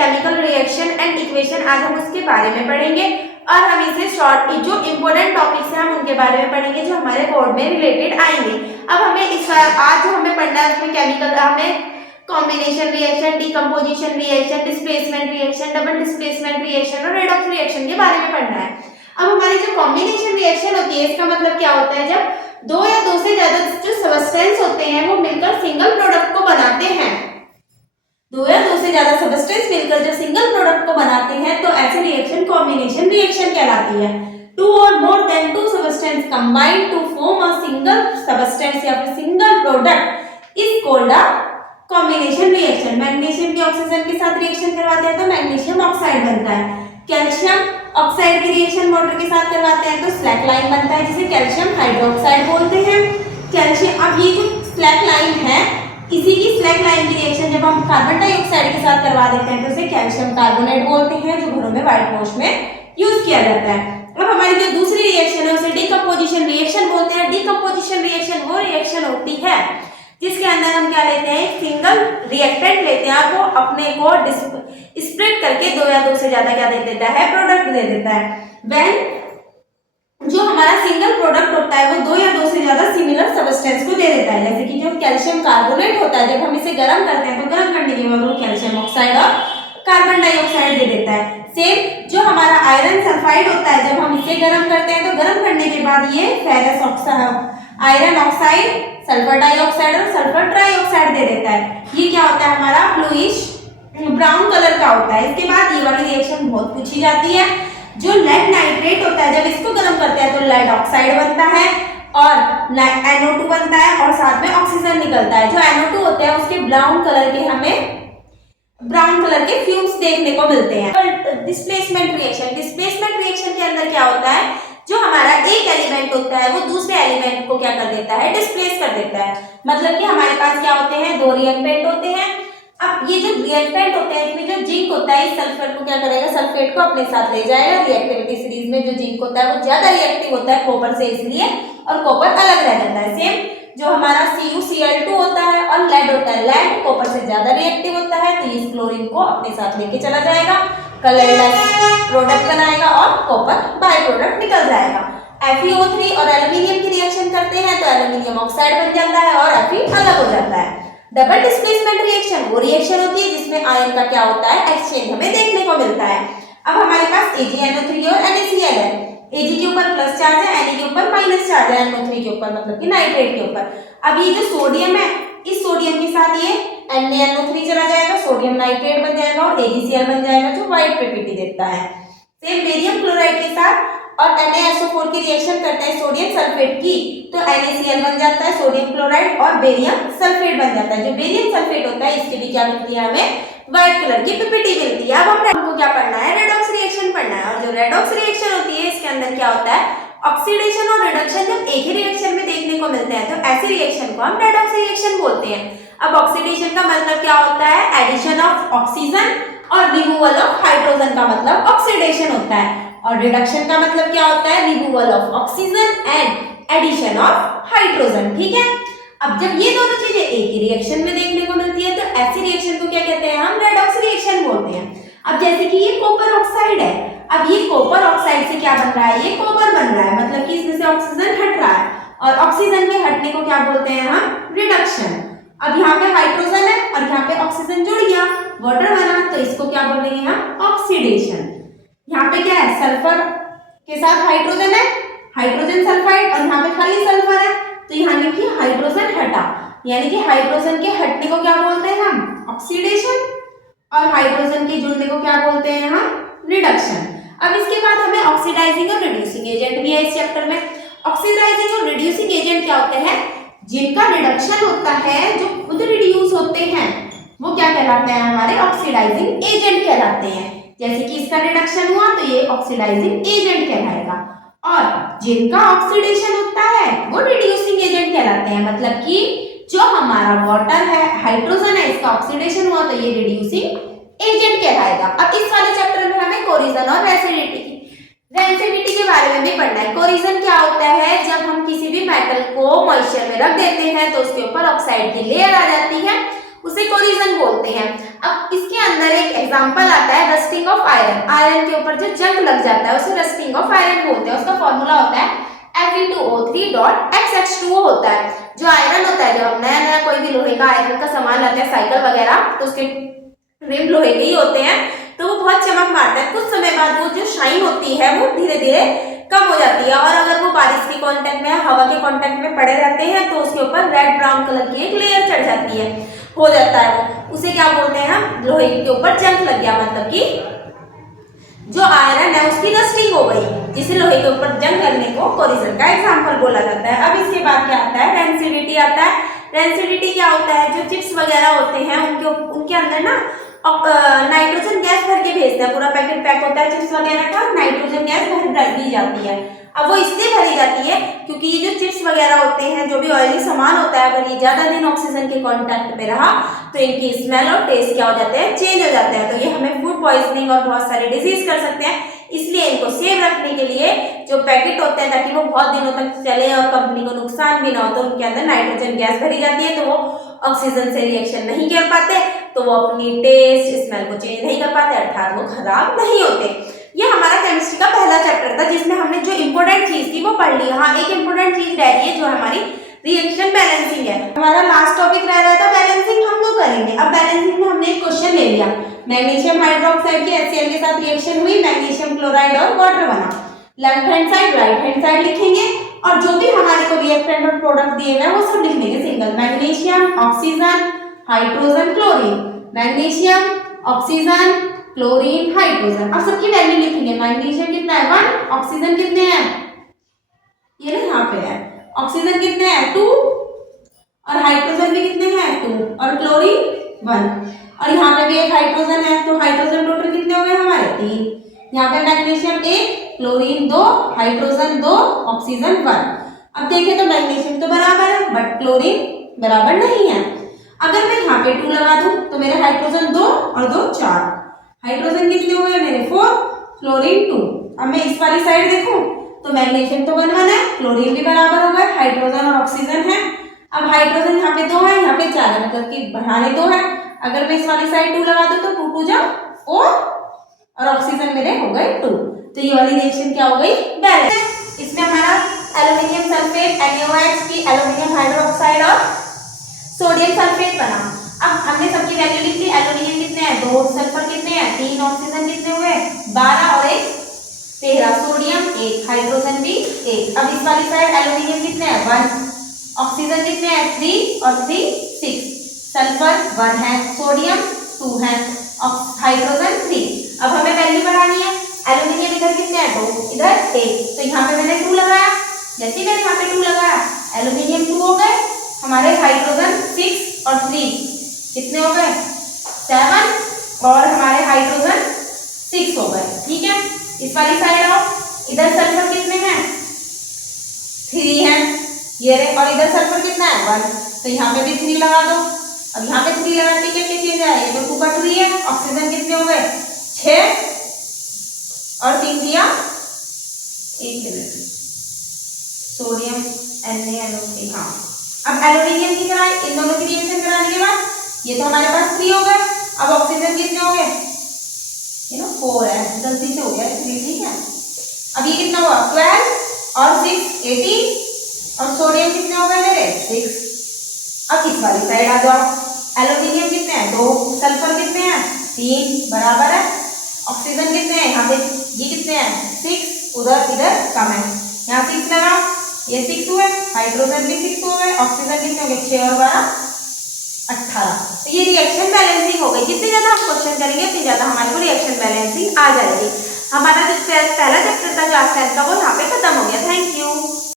Chemical reaction and equation, आज हम उसके बारे में पढ़ेंगे और हम इसे शॉर्ट जो इंपॉर्टेंट टॉपिक्स हैं हम उनके बारे में पढ़ेंगे जो हमारे बोर्ड में रिलेटेड आएंगे। अब हमें आज जो हमें पढ़ना है उसमें केमिकल हमें combination reaction, decomposition reaction, displacement reaction, double displacement reaction और रेडॉक्स रिएक्शन के बारे में पढ़ना है। अब हमारी जो कॉम्बिनेशन रिएक्शन होती है इसका मतलब क्या होता है, जब दो या दो से ज्यादा जो सबस्टेंस होते हैं वो मिलकर सिंगल प्रोडक्ट को बनाते हैं, दो या दो से ज्यादा सबस्टेंस मिलकर जो सिंगल प्रोडक्ट को बनाते हैं तो ऐसी रिएक्शन कॉम्बिनेशन रिएक्शन कहलाती है। टू और more than two substance combine to form a single substance या फिर single product is called a combination reaction. Magnesium के ऑक्सीजन के साथ रिएक्शन करवाते हैं तो मैग्नीशियम ऑक्साइड बनता है। कैल्शियम ऑक्साइड की रिएक्शन वाटर के साथ करवाते हैं तो स्लैक लाइन बनता है जिसे कैल्शियम हाइड्रोक्साइड बोलते हैं। कैल्शियम, अब ये जो स्लैक लाइन है इसी की स्लैक लाइन की रिएक्शन जब हम कार्बन डाइऑक्साइड के साथ करवा देते हैं तो उसे कैल्शियम कार्बोनेट बोलते हैं, जो घरों में व्हाइट वॉश में यूज किया जाता है। अब हमारी जो दूसरी रिएक्शन है उसे डिकम्पोजिशन रिएक्शन बोलते हैं। डिकम्पोजिशन रिएक्शन वो रिएक्शन होती है जिसके अंदर हम क्या लेते हैं, सिंगल रिएक्टेंट लेते हैं, वो अपने को स्प्लिट करके दो या दो से ज्यादा क्या दे देता है, प्रोडक्ट दे देता है। व्हेन जो हमारा सिंगल प्रोडक्ट होता है वो दो या दो से ज्यादा सिमिलर सबस्टेंस को दे देता है, जैसे कि जो कैल्शियम कार्बोनेट होता है जब हम इसे गर्म करते हैं तो गर्म करने के बाद वो कैल्शियम ऑक्साइड और कार्बन डाइऑक्साइड दे देता है। सेम जो हमारा आयरन सल्फाइड होता है जब हम इसे गर्म करते हैं तो गर्म करने के बाद ये ferrous oxide, iron oxide, sulphur dioxide और सल्फर ट्राइऑक्साइड दे देता है। ये क्या होता है, हमारा ब्लूइश ब्राउन कलर का होता है। इसके बाद ये वाली रिएक्शन बहुत पूछी जाती है। जो लेड नाइट्रेट होता है जब इसको गर्म करते हैं तो लेड ऑक्साइड बनता है और NO2 बनता है और साथ में ऑक्सीजन निकलता है। जो NO2 होते हैं उसके ब्राउन कलर के फ्यूम्स देखने को मिलते हैं। डिस्प्लेसमेंट रिएक्शन, डिस्प्लेसमेंट रिएक्शन के अंदर क्या होता है, जो हमारा एक एलिमेंट होता है वो दूसरे एलिमेंट को क्या कर देता है, डिस्प्लेस कर देता है। मतलब कि हमारे पास क्या होते हैं, दो रिएक्टेंट होते हैं। अब ये जो रिएक्टेंट होते हैं इसमें जो जिंक होता है इस सल्फर को क्या करेगा, सल्फेट को अपने साथ ले जाएगा। रिएक्टिविटी सीरीज में जो जिंक होता है वो ज्यादा रिएक्टिव होता है कॉपर से, इसलिए, और कॉपर अलग रह जाता है। सेम जो हमारा CuCl2 होता है और लेड होता है, लेड कॉपर से ज्यादा रिएक्टिव होता है तो इस क्लोरीन को अपने साथ लेके चला जाएगा, कलरलेस प्रोडक्ट बनाएगा और कॉपर बाय प्रोडक्ट निकल जाएगा। FeO3 और एल्यूमिनियम की रिएक्शन करते हैं तो एल्यूमिनियम ऑक्साइड बन जाता है और Fe अलग हो जाता है। डबल डिस्प्लेसमेंट रिएक्शन वो रिएक्शन होती है जिसमें आयन का क्या होता है, एक्सचेंज हमें देखने को मिलता है। अब हमारे पास AgNO3 और NaCl है। Ag के ऊपर प्लस चार्ज है, Na के ऊपर माइनस चार्ज है, NO3 के ऊपर मतलब कि नाइट्रेट के ऊपर। अब ये जो सोडियम है इस सोडियम के साथ ये NaNO3 चला जाएगा, सोडियम नाइट्रेट बन जाएगा और AgCl बन जाएगा जो व्हाइट पीपीटी देता है। सेम बेरियम क्लोराइड के साथ और NaSO4 की रिएक्शन करते हैं सोडियम सल्फेट की तो NaCl बन जाता है, सोडियम क्लोराइड और बेरियम सल्फेट बन जाता है। जो बेरियम सल्फेट होता है इसके भी क्या मिलती है, हमें व्हाइट कलर की पीपीटी मिलती है। अब हमको क्या पढ़ना है, रेडॉक्स रिएक्शन पढ़ना है। और जो रेडॉक्स रिएक्शन होती है इसके अंदर क्या होता है, ऑक्सीडेशन और रिडक्शन जब एक ही रिएक्शन में देखने को मिलते हैं तो ऐसी रिएक्शन को हम रेडॉक्स रिएक्शन बोलते हैं। अब ऑक्सीडेशन का मतलब क्या होता है, एडिशन ऑफ ऑक्सीजन और रिमूवल ऑफ हाइड्रोजन का मतलब ऑक्सीडेशन होता है। और रिडक्शन का मतलब क्या होता है, removal of oxygen and addition of hydrogen. ठीक है, अब जब ये दोनों चीजें एक ही रिएक्शन में देखने को मिलती है तो ऐसी रिएक्शन को क्या कहते हैं, हम रेडॉक्स रिएक्शन बोलते हैं। अब जैसे कि ये कॉपर ऑक्साइड है, अब ये कॉपर ऑक्साइड से क्या बन रहा है, ये कॉपर बन रहा है, मतलब कि इसमें से ऑक्सीजन हट रहा है और ऑक्सीजन के हटने को क्या बोलते हैं हम, रिडक्शन। अब यहाँ पे हाइड्रोजन है और यहाँ पे ऑक्सीजन जुड़ गया, वाटर बना, तो इसको क्या बोलेंगे हम, ऑक्सीडेशन। यहाँ पे क्या है, सल्फर के साथ हाइड्रोजन है, हाइड्रोजन सल्फाइड, और यहाँ पे खाली सल्फर है तो यानी कि हाइड्रोजन हटा, यानी कि हाइड्रोजन के हटने को क्या बोलते हैं हम, ऑक्सीडेशन, और हाइड्रोजन के जुड़ने को क्या बोलते हैं हम, रिडक्शन। अब इसके बाद हमें ऑक्सीडाइजिंग और रिड्यूसिंग एजेंट भी है इस चैप्टर में। ऑक्सीडाइजिंग और रिड्यूसिंग एजेंट क्या होते हैं, जिनका रिडक्शन होता है, जो खुद रिड्यूस होते हैं वो क्या कहलाते हैं, हमारे ऑक्सीडाइजिंग एजेंट कहलाते हैं। जैसे कि इसका रिडक्शन हुआ तो ये ऑक्सीडाइजिंग एजेंट कहलाएगा, और जिनका ऑक्सीडेशन होता है वो रिड्यूसिंग एजेंट कहलाते हैं। मतलब कि जो हमारा वाटर है, हाइड्रोजन है, इसका ऑक्सीडेशन हुआ तो ये रिड्यूसिंग एजेंट कहलाएगा। अब इस वाले चैप्टर में हमें कोरिजन और रेसिडिटी के बारे में भी पढ़ना है। कोरिजन क्या होता है, जब हम किसी भी मेटल को मॉइस्चर में रख देते हैं तो उसके ऊपर ऑक्साइड की लेयर आ जाती है, उसे कोरिजन बोलते हैं। अब इसके अंदर एक एग्जांपल आता है रस्टिंग ऑफ आयरन। आयरन के ऊपर जो जंग लग जाता है उसे रस्टिंग ऑफ आयरन बोलते हैं। उसका फॉर्मूला होता है Fe2O3.Xh2O होता है। जो आयरन होता है, जब हम नया नया कोई भी लोहे का आयरन का सामान लाते हैं, साइकिल वगैरह, तो उसके रिम लोहे के ही होते हैं, तो वो बहुत चमक मारता है। कुछ समय बाद वो जो शाइन होती है वो धीरे धीरे कम हो जाती है, और अगर वो बारिश के कांटेक्ट में, हवा के कांटेक्ट में पड़े रहते हैं तो उसके ऊपर रेड ब्राउन कलर की एक लेयर चढ़ जाती है, हो जाता है वो। उसे क्या बोलते हैं हम? लोहे के ऊपर जंग लग गया, मतलब कि जो आयरन है उसकी रस्टिंग हो गई, जिसे लोहे के ऊपर जंग लगने को कोरिजन का एग्जांपल बोला जाता है। अब इसके बाद क्या आता है? रेंसिडिटी आता है। रेंसिडिटी क्या होता है? जो चिप्स वगैरह होते हैं उनके अंदर ना नाइट्रोजन गैस भर के भेजते हैं। पूरा पैकेट पैक होता है चिप्स वगैरह का, नाइट्रोजन गैस भर दी जाती है। अब वो इसलिए भरी जाती है क्योंकि ये जो चिप्स वगैरह होते हैं, जो भी ऑयली सामान होता है, अगर ये ज्यादा दिन ऑक्सीजन के कांटेक्ट में रहा तो इनकी स्मेल और टेस्ट क्या हो जाते हैं? चेंज हो जाते हैं। तो ये हमें फूड पॉइजनिंग और बहुत सारे डिजीज कर सकते हैं। इसलिए इनको सेव रखने के लिए जो पैकेट होते हैं, ताकि वो बहुत दिनों तक चले और कंपनी को नुकसान भी ना हो, तो उनके अंदर नाइट्रोजन गैस भरी जाती है, तो वो ऑक्सीजन से रिएक्शन नहीं कर पाते, तो वो अपनी टेस्ट स्मेल को चेंज नहीं कर पाते, अर्थात वो खराब नहीं होते। ये हमारा केमिस्ट्री का पहला चैप्टर था, जिसमें हमने जो इंपॉर्टेंट चीज थी वो पढ़ ली। हाँ, एक इंपॉर्टेंट चीज रह रही है जो हमारी रिएक्शन बैलेंसिंग है। हमारा लास्ट टॉपिक रह रहा था बैलेंसिंग, हम लोग करेंगे। अब बैलेंसिंग में हमने एक क्वेश्चन ले लिया, मैग्नीशियम हाइड्रोक्साइड की HCl के साथ रिएक्शन हुई, मैग्नीशियम क्लोराइड और वाटर बना। Left hand side, right hand side लिखेंगे, और जो भी हमारे को रिएक्टेंट और प्रोडक्ट दिए हुए हैं वो सब लिख लेंगे single. Magnesium, oxygen, hydrogen, chlorine, magnesium, oxygen, chlorine, hydrogen. अब सबकी वैल्यू लिखेंगे। मैग्नीशियम कितना है? 1, ऑक्सीजन कितने हैं? ये ना यहाँ पे है। ऑक्सीजन कितने हैं? 2, और हाइड्रोजन भी कितने हैं? 2, और क्लोरीन 1, और यहाँ पे भी एक हाइड्रोजन है, तो हाइड्रोजन टोटल कितने हो गए हमारे? 3। यहाँ पे मैग्नीशियम 1, क्लोरीन 2, हाइड्रोजन 2, ऑक्सीजन 1। अब देखें तो मैग्नीशियम तो बराबर है, बट क्लोरीन बराबर नहीं है। अगर मैं यहाँ पे 2 लगा दूं तो मेरे हाइड्रोजन 2 और 2 4, हाइड्रोजन कितने हो गए मेरे? 4, क्लोरीन 2। अब मैं इस वाली साइड देखूं तो मैग्नीशियम तो 1 1 है, क्लोरीन भी बराबर हो गए, हाइड्रोजन और ऑक्सीजन है। अब हाइड्रोजन यहाँ पे 2 है, यहाँ पे 4 है, मतलब कि बढ़ाने 2 है। अगर मैं इस वाली साइड 2 लगा दूं तो 2 2 जा 4, और ऑक्सीजन मेरे हो गए 2। तो ये वाली रिएक्शन क्या हो गई? बैलेंस। इसमें हमारा एल्युमिनियम सल्फेट NaOH की एल्युमिनियम हाइड्रोक्साइड और सोडियम सल्फेट बना। अब हमने सबकी वैल्यू लिख ली। एल्युमिनियम कितने हैं? 2, सल्फर कितने हैं? 3, ऑक्सीजन कितने हुए? 12 और 1 13, सोडियम 1, हाइड्रोजन भी 1। अब इस वाली साइड एल्युमिनियम कितने हैं? 1, ऑक्सीजन कितने हैं? 3 और 3 6, सल्फर 1 है, सोडियम 2 है, हाइड्रोजन 3। अब हमें वैल्यू बढ़ानी है। एल्युमिनियम इधर कितने हैं? 2, इधर 1, तो यहाँ पे मैंने 2 लगाया। जैसे मैंने यहाँ पे 2 लगाया, एल्युमिनियम 2 हो गए, हमारे हाइड्रोजन 6 और 3 कितने हो गए? 7, और हमारे हाइड्रोजन 6 हो गए। ठीक है, इस वाली साइड आओ। इधर सल्फर कितने हैं? 3 है, ये रहे, और इधर सल्फर कितना है? 1, तो यहाँ पे भी 3 लगा दो। अब यहाँ पे 3 लगाते क्या क्या चीज है? ये तो 2 का 3 है। ऑक्सीजन कितने हो गए? 6, और 3 दिया 1 मिनट, सोडियम NaNO3। हाँ, अब एल्युमिनियम की कराई, इन दोनों की रिएक्शन कराने के बाद ये तो हमारे पास 3 हो गए। अब ऑक्सीजन कितने हो गए? 4 है, गलती से हो गया 3। ठीक है, अब ये कितना हुआ? 12 और 6 18, और सोडियम कितने हो गए मेरे? 6। अब इस वाली साइड आ जाओ। एल्युमिनियम कितने हैं? 2, सल्फर कितने हैं? 3, बराबर है। ऑक्सीजन कितने हैं? यहाँ पे ये कितने हैं? 6, उधर इधर कम है, यहाँ 6 लगाओ, ये 6 हुए, हाइड्रोजन भी 6 हो गए, ऑक्सीजन कितने हो गए? 6 और 12 18। तो ये रिएक्शन बैलेंसिंग हो गई। जितने ज्यादा हम क्वेश्चन करेंगे उतनी ज्यादा हमारे को रिएक्शन बैलेंसिंग आ जाएगी। हमारा जो पहला चैप्टर था क्लास 10 का वो यहाँ पे खत्म हो गया। Thank you.